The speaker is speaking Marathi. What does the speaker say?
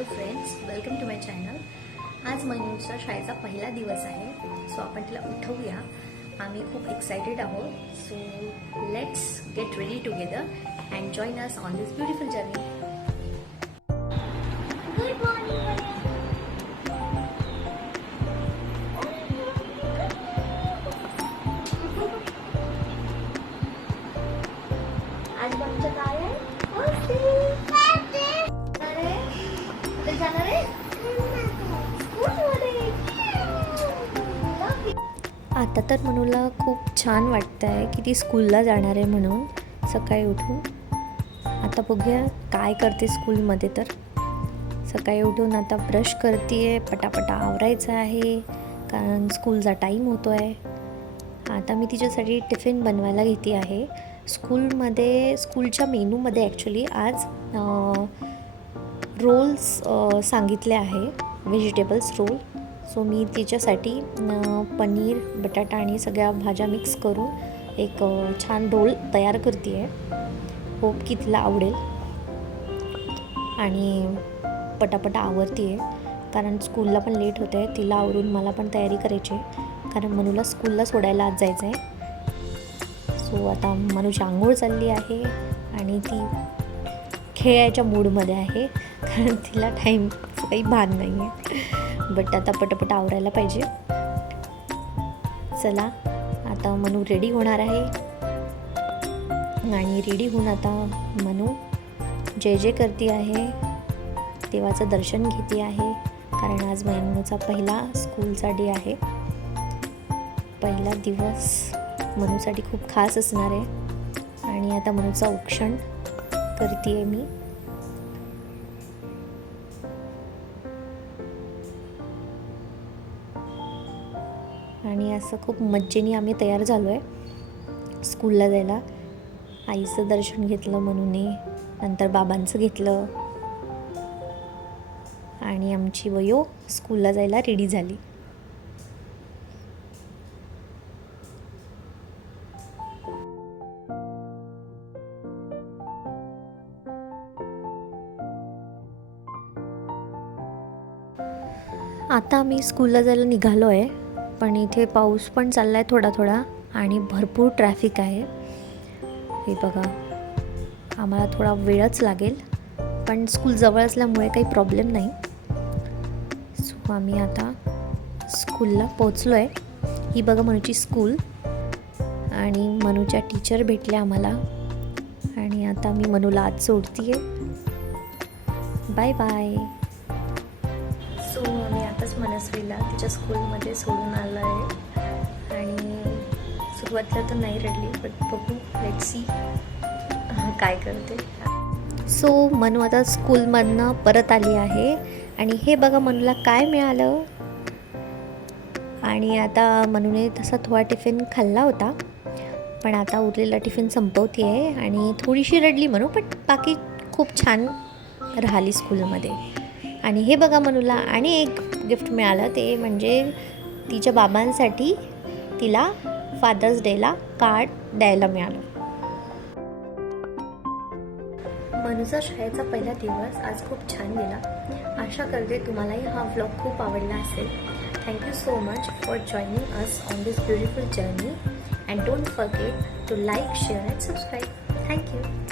Hello friends welcome to my channel आज मनूचा शाळेचा पहिला दिवस आहे सो आपण तिला उठवूया. आम्ही खूप एक्सायटेड आहोत so let's get ready together and join us on this beautiful journey आज आमचं काय आहे? जाणार? आहे? आता तर मनूला खूप छान वाटतं आहे की ती स्कूलला जाणार आहे म्हणून सकाळी उठून. आता बघूया काय करते स्कूलमध्ये तर. सकाळी उठून आता ब्रश करते आहे पटापटा आवरायचं आहे कारण स्कूलचा टाईम होतो आहे आता मी तिच्यासाठी टिफिन बनवायला घेते आहे. स्कूलमध्ये स्कूलच्या मेनूमध्ये ॲक्च्युली आज रोल्स सांगितले आहे. व्हेजिटेबल्स रोल सो मी तिच्यासाठी पनीर बटाटा आणि सगळ्या भाज्या मिक्स करून एक छान रोल तयार करते आहे होप की तिला आवडेल. आणि पटापट आवडते आहे कारण स्कूलला पण लेट होतं आहे तिला आवरून मला पण तयारी करायची आहे. कारण मनूला स्कूलला सोडायला आज जायचं आहे सो आता मनूची आंघोळ चालली आहे. आणि ती खेळायच्या मूडमध्ये आहे. कारण तिला टाईम काही भान नाही आहे बट आता पटापट आवरायला पाहिजे. चला आता मनू रेडी होणार आहे. आणि रेडी होऊन आता मनू जे जे करते आहे देवाचं दर्शन घेते आहे. कारण आज मनूचा पहिला स्कूलचा डे आहे. पहिला दिवस मनूसाठी खूप खास असणार आहे. आणि आता मनूचा उक्षण करते आहे मी. आणि असं खूप मज्जेने आम्ही तयार झालो आहे स्कूलला जायला. आईचं दर्शन घेतलं म्हणूनही नंतर बाबांचं घेतलं. आणि आमची वयो स्कूलला जायला रेडी झाली. आता मी स्कूलला जायला निघालो आहे पण इथे पाऊस पण चालला आहे थोडा थोडा आणि भरपूर ट्रॅफिक आहे. हे बघा आम्हाला थोडा वेळच लागेल पण स्कूल जवळ असल्यामुळे काही प्रॉब्लेम नाही. सो आम्ही आता स्कूलला पोचलो आहे ही बघा मनूची स्कूल आणि मनूच्या टीचर भेटल्या आम्हाला. आणि आता मी मनूला आज सोडते बाय बाय सो मी आताच मनस्वीला तिच्या स्कूलमध्ये सोडून आलं आहे. आणि सुरुवातीला तर नाही रडली बट बघू लेट सी काय करते. सो मनू आता स्कूलमधनं परत आली आहे. आणि हे बघा मनूला काय मिळालं? आणि आता मनूने तसा थोडा टिफिन खाल्ला होता. पण आता उरलेला टिफिन संपवते आहे आणि थोडीशी रडली म्हणू पण बाकी खूप छान राहिली स्कूलमध्ये. आणि हे बघा मनूला आणि एक गिफ्ट मिळालं ते म्हणजे तिच्या बाबांसाठी तिला फादर्स डेला कार्ड द्यायला मिळालं. मनूचा शाळेचा पहिला दिवस आज खूप छान गेला. आशा करते तुम्हालाही हा व्लॉग खूप आवडला असेल. Thank you so much for joining us on this beautiful journey and don't forget to like share and subscribe